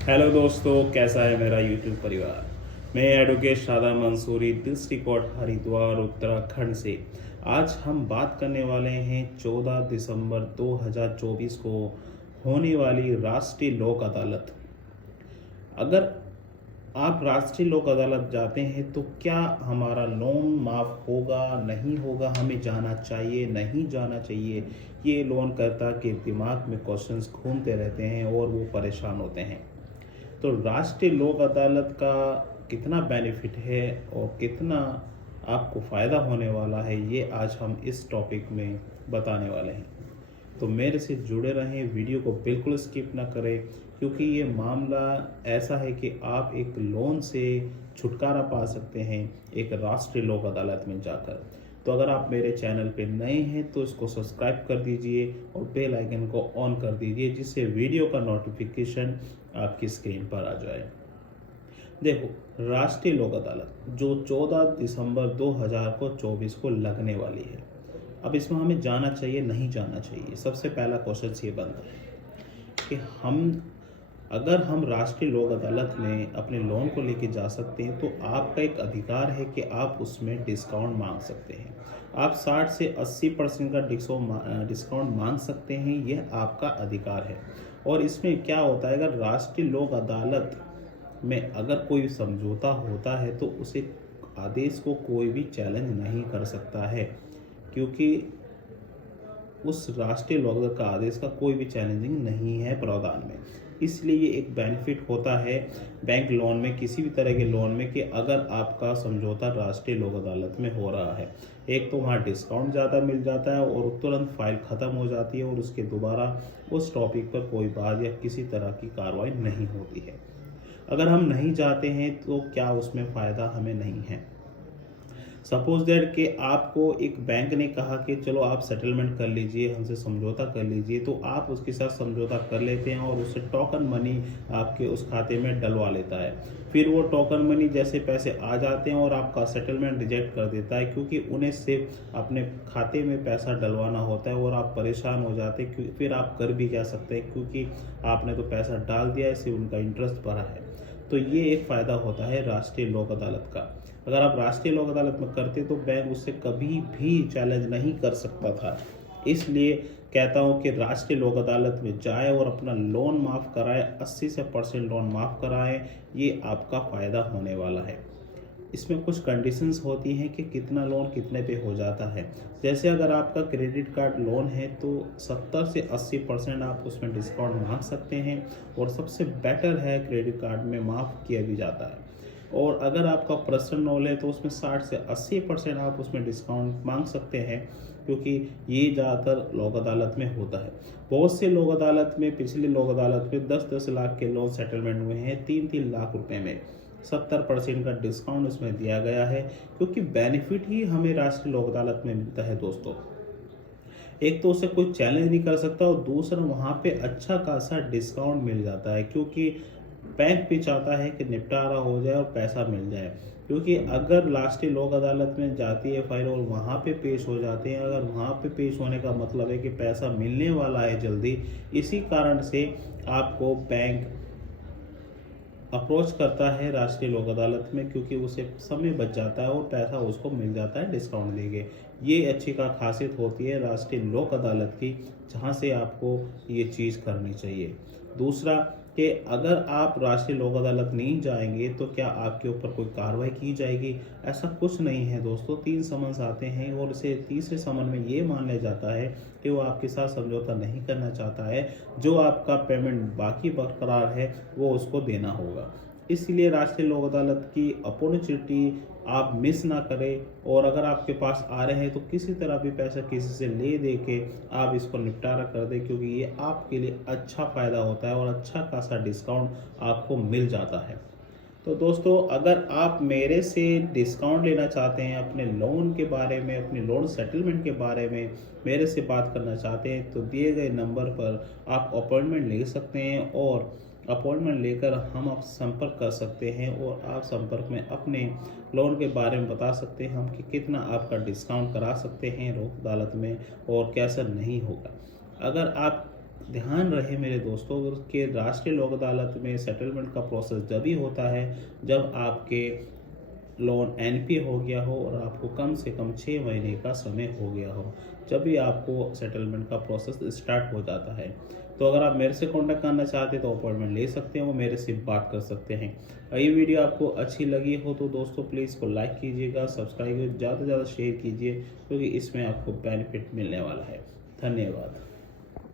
Hello दोस्तों, कैसा है मेरा यूट्यूब परिवार। मैं advocate Shada Mansoori, district court Haridwar, Uttarakhand से। आज हम बात करने वाले हैं 14 दिसंबर 2024 को होने वाली राष्ट्रीय लोक अदालत। अगर आप राष्ट्रीय लोक अदालत जाते हैं तो क्या हमारा लोन माफ़ होगा, नहीं होगा, हमें जाना चाहिए, नहीं जाना चाहिए, ये लोन करता के दिमाग में क्वेश्चंस घूमते रहते हैं और वो परेशान होते हैं। तो राष्ट्रीय लोक अदालत का कितना बेनिफिट है और कितना आपको फ़ायदा होने वाला है, ये आज हम इस टॉपिक में बताने वाले हैं। तो मेरे से जुड़े रहें, वीडियो को बिल्कुल स्किप ना करें, क्योंकि ये मामला ऐसा है कि आप एक लोन से छुटकारा पा सकते हैं एक राष्ट्रीय लोक अदालत में जाकर। तो अगर आप मेरे चैनल पे नए हैं तो इसको सब्सक्राइब कर दीजिए और बेल आइकन को ऑन कर दीजिए, जिससे वीडियो का नोटिफिकेशन आपकी स्क्रीन पर आ जाए। देखो, राष्ट्रीय लोक अदालत जो 14 दिसंबर 2024 को लगने वाली है, अब इसमें हमें जाना चाहिए, नहीं जाना चाहिए। सबसे पहला क्वेश्चन ये बनता है कि अगर हम राष्ट्रीय लोक अदालत में अपने लोन को लेके जा सकते हैं तो आपका एक अधिकार है कि आप उसमें डिस्काउंट मांग सकते हैं। आप 60 से 80% का डिस्काउंट मांग सकते हैं, यह आपका अधिकार है। और इसमें क्या होता है, अगर राष्ट्रीय लोक अदालत में अगर कोई समझौता होता है तो उसे आदेश को कोई भी चैलेंज नहीं कर सकता है, क्योंकि उस राष्ट्रीय लोक अदालत का आदेश का कोई भी चैलेंजिंग नहीं है प्रावधान में। इसलिए ये एक बेनिफिट होता है बैंक लोन में, किसी भी तरह के लोन में, कि अगर आपका समझौता राष्ट्रीय लोक अदालत में हो रहा है, एक तो वहाँ डिस्काउंट ज़्यादा मिल जाता है और तुरंत फाइल ख़त्म हो जाती है और उसके दोबारा उस टॉपिक पर कोई बात या किसी तरह की कार्रवाई नहीं होती है। अगर हम नहीं जाते हैं तो क्या उसमें फ़ायदा हमें नहीं है। सपोज दैट कि आपको एक बैंक ने कहा कि चलो आप सेटलमेंट कर लीजिए, हमसे समझौता कर लीजिए, तो आप उसके साथ समझौता कर लेते हैं और उससे टोकन मनी आपके उस खाते में डलवा लेता है। फिर वो टोकन मनी जैसे पैसे आ जाते हैं और आपका सेटलमेंट रिजेक्ट कर देता है, क्योंकि उन्हें सिर्फ अपने खाते में पैसा डलवाना होता है और आप परेशान हो जाते हैं। फिर आप कर भी क्या सकते हैं, क्योंकि आपने तो पैसा डाल दिया है, सिर्फ उनका इंटरेस्ट भरा है। तो ये एक फ़ायदा होता है राष्ट्रीय लोक अदालत का। अगर आप राष्ट्रीय लोक अदालत में करते तो बैंक उससे कभी भी चैलेंज नहीं कर सकता था। इसलिए कहता हूँ कि राष्ट्रीय लोक अदालत में जाए और अपना लोन माफ़ कराए, 80 से % लोन माफ़ कराएं, ये आपका फ़ायदा होने वाला है। इसमें कुछ कंडीशंस होती हैं कि कितना लोन कितने पे हो जाता है। जैसे अगर आपका क्रेडिट कार्ड लोन है तो 70 से 80% आप उसमें डिस्काउंट मांग सकते हैं, और सबसे बेटर है क्रेडिट कार्ड में माफ़ किया भी जाता है। और अगर आपका पर्सनल लोन है तो उसमें 60 से 80% आप उसमें डिस्काउंट मांग सकते हैं, क्योंकि ये ज़्यादातर लोक अदालत में होता है। बहुत से लोक अदालत में, पिछले लोक अदालत में 10-10 लाख के लोन सेटलमेंट हुए हैं 3-3 लाख रुपए में। 70% का डिस्काउंट उसमें दिया गया है, क्योंकि बेनिफिट ही हमें राष्ट्रीय लोक अदालत में मिलता है दोस्तों। एक तो उसे कोई चैलेंज नहीं कर सकता और दूसरा वहाँ पे अच्छा खासा डिस्काउंट मिल जाता है, क्योंकि बैंक भी चाहता है कि निपटारा हो जाए और पैसा मिल जाए। क्योंकि अगर राष्ट्रीय लोक अदालत में जाती है फाइल और वहाँ पे पेश हो जाते हैं, अगर वहाँ पे पेश होने का मतलब है कि पैसा मिलने वाला है जल्दी, इसी कारण से आपको बैंक अप्रोच करता है राष्ट्रीय लोक अदालत में, क्योंकि उसे समय बच जाता है और पैसा उसको मिल जाता है डिस्काउंट देके। ये अच्छी का खासियत होती है राष्ट्रीय लोक अदालत की, जहाँ से आपको ये चीज़ करनी चाहिए। दूसरा कि अगर आप राष्ट्रीय लोक अदालत नहीं जाएंगे तो क्या आपके ऊपर कोई कार्रवाई की जाएगी? ऐसा कुछ नहीं है दोस्तों। 3 समन्स आते हैं और इसे तीसरे समन में ये मान लिया जाता है कि वो आपके साथ समझौता नहीं करना चाहता है, जो आपका पेमेंट बाकी बरकरार है वो उसको देना होगा। इसलिए राष्ट्रीय लोक अदालत की अपॉर्चुनिटी आप मिस ना करें, और अगर आपके पास आ रहे हैं तो किसी तरह भी पैसा किसी से ले दे के आप इसको निपटारा कर दें, क्योंकि ये आपके लिए अच्छा फ़ायदा होता है और अच्छा खासा डिस्काउंट आपको मिल जाता है। तो दोस्तों, अगर आप मेरे से डिस्काउंट लेना चाहते हैं अपने लोन के बारे में, अपने लोन सेटलमेंट के बारे में मेरे से बात करना चाहते हैं, तो दिए गए नंबर पर आप अपॉइंटमेंट ले सकते हैं और अपॉइंटमेंट लेकर हम आप संपर्क कर सकते हैं, और आप संपर्क में अपने लोन के बारे में बता सकते हैं हम कि कितना आपका डिस्काउंट करा सकते हैं लोक अदालत में और कैसा नहीं होगा। अगर आप ध्यान रहे मेरे दोस्तों कि राष्ट्रीय लोक अदालत में सेटलमेंट का प्रोसेस जब ही होता है जब आपके लोन एनपी हो गया हो और आपको कम से कम 6 महीने का समय हो गया हो, जब भी आपको सेटलमेंट का प्रोसेस स्टार्ट हो जाता है। तो अगर आप मेरे से कांटेक्ट करना चाहते हैं तो अपॉइंटमेंट ले सकते हैं, वो मेरे से बात कर सकते हैं। ये वीडियो आपको अच्छी लगी हो तो दोस्तों प्लीज़ इसको लाइक कीजिएगा, सब्सक्राइब ज़्यादा से ज़्यादा शेयर कीजिए, क्योंकि इसमें आपको बेनिफिट मिलने वाला है। धन्यवाद।